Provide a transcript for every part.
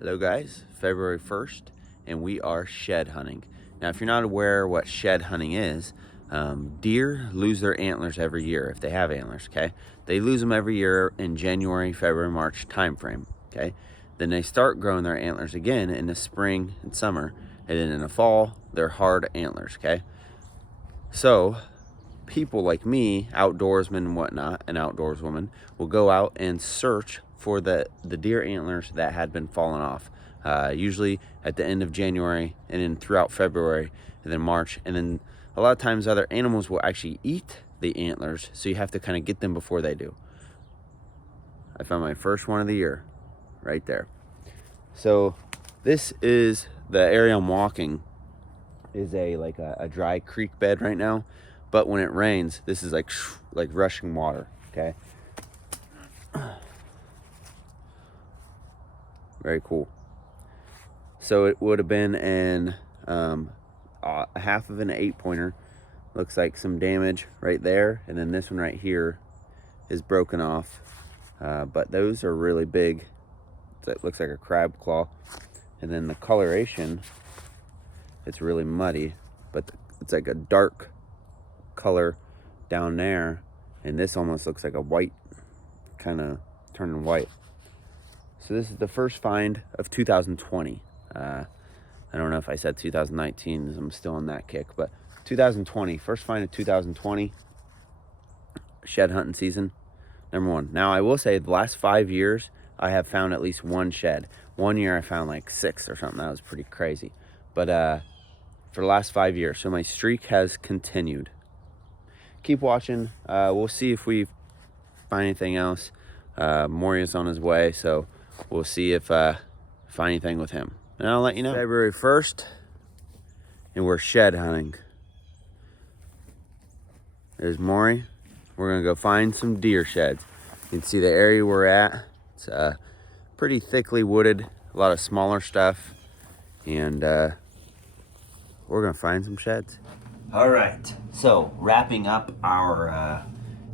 Hello guys, February 1st, and we are shed hunting. Now if you're not aware what shed hunting is, deer lose their antlers every year if they have antlers, okay? They lose them every year in January, February, March time frame, okay? Then they start growing their antlers again in the spring and summer, and then in the fall, they're hard antlers, okay? So people like me, outdoorsmen and whatnot, and outdoorswomen, will go out and search for the deer antlers that had been falling off. Usually at the end of January and then throughout February and then March. And then a lot of times other animals will actually eat the antlers, so you have to kind of get them before they do. I found my first one of the year right there. So this is the area I'm walking is a dry creek bed right now, but when it rains, this is like rushing water, okay? Very cool. So it would have been an half of an 8-pointer. Looks like some damage right there, and then this one right here is broken off, but those are really big. That looks like a crab claw, and then the coloration, it's really muddy, but it's like a dark color down there, and this almost looks like a white, kind of turning white. So this is the first find of 2020. I don't know if I said 2019, I'm still on that kick, but 2020, first find of 2020, shed hunting season, number one. Now I will say the last 5 years, I have found at least one shed. One year I found like 6 or something. That was pretty crazy. But for the last 5 years, so my streak has continued. Keep watching. We'll see if we find anything else. Maury's on his way, so we'll see if find anything with him, and I'll let you know. February 1st, and we're shed hunting. There's Maury. We're gonna go find some deer sheds. You can see the area we're at. It's pretty thickly wooded, a lot of smaller stuff, and we're gonna find some sheds. All right, so wrapping up our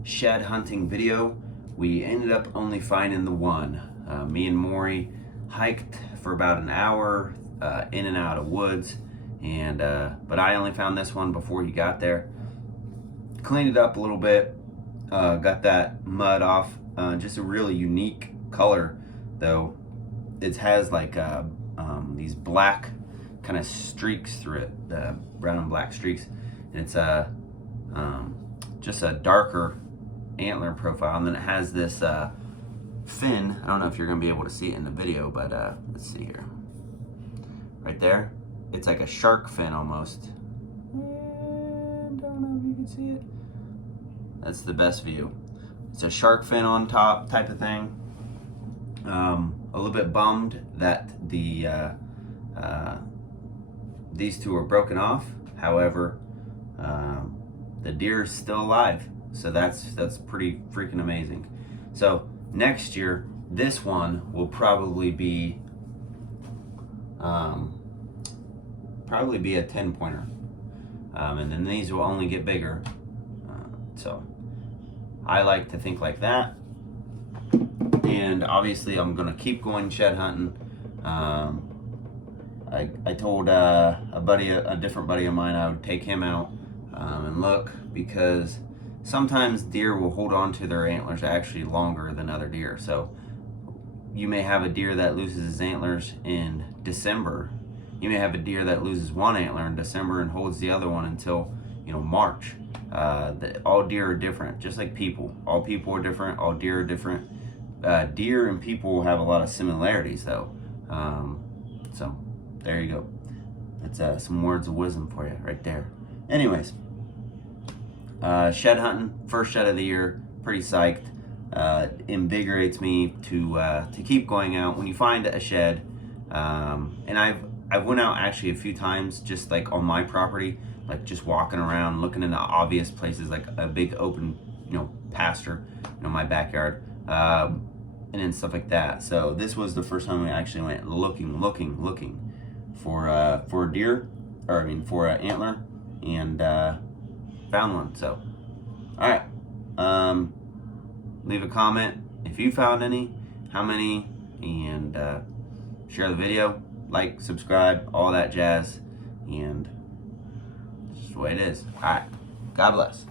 shed hunting video, we ended up only finding the one. Me and Maury hiked for about an hour in and out of woods, and but I only found this one before he got there. Cleaned it up a little bit, got that mud off. Just a really unique color, though. It has like these black kind of streaks through it, the brown and black streaks. And it's just a darker antler profile, and then it has this fin. I don't know if you're gonna be able to see it in the video, but let's see here. Right there, it's like a shark fin almost. And I don't know if you can see it. That's the best view. It's a shark fin on top type of thing. A little bit bummed that these two are broken off. However, the deer is still alive, so that's pretty freaking amazing. So next year, this one will probably be a 10-pointer, and then these will only get bigger. So I like to think like that, and obviously I'm gonna keep going shed hunting. I told a different buddy of mine I would take him out and look, because sometimes deer will hold on to their antlers actually longer than other deer. So you may have a deer that loses his antlers in December. You may have a deer that loses one antler in December and holds the other one until, March. All deer are different, just like people. All people are different, all deer are different. Deer and people have a lot of similarities though. So there you go. That's some words of wisdom for you right there. Anyways, shed hunting, first shed of the year, pretty psyched. Invigorates me to keep going out. When you find a shed, and I've went out actually a few times, just like on my property, like just walking around, looking in the obvious places, like a big open, pasture, my backyard, and then stuff like that. So this was the first time we actually went looking for a deer, for an antler, and found one. So, all right, leave a comment if you found any, how many, and share the video, like, subscribe, all that jazz, and that's just the way it is. All right, God bless.